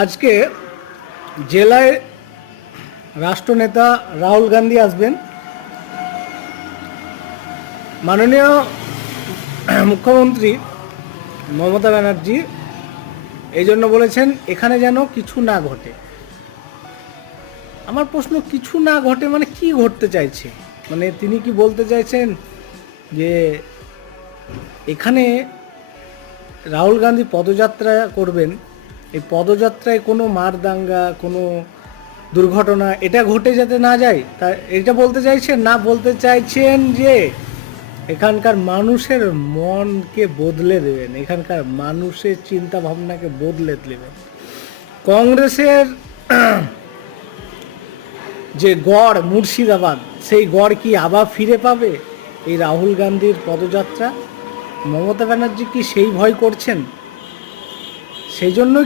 আজকে জেলায় রাষ্ট্রনেতা রাহুল গান্ধী আসবেন। মাননীয় মুখ্যমন্ত্রী মমতা ব্যানার্জি এই জন্য বলেছেন এখানে যেন কিছু না ঘটে। আমার প্রশ্ন, কিছু না ঘটে মানে কি ঘটতে চাইছে? মানে তিনি কি বলতে চাইছেন যে এখানে রাহুল গান্ধী পদযাত্রা করবেন, এই পদযাত্রায় কোনো মারদাঙ্গা, কোনো দুর্ঘটনা এটা ঘটে যেতে না যায়, তা এটা বলতে চাইছেন? না, বলতে চাইছেন যে এখানকার মানুষের মনকে বদলে দেবেন, এখানকার মানুষের চিন্তা ভাবনাকে বদলে দেবেন। কংগ্রেসের যে গড় মুর্শিদাবাদ, সেই গড় কি আবার ফিরে পাবে এই রাহুল গান্ধীর পদযাত্রা? মমতা ব্যানার্জি কি সেই ভয় করছেন? সেই জন্য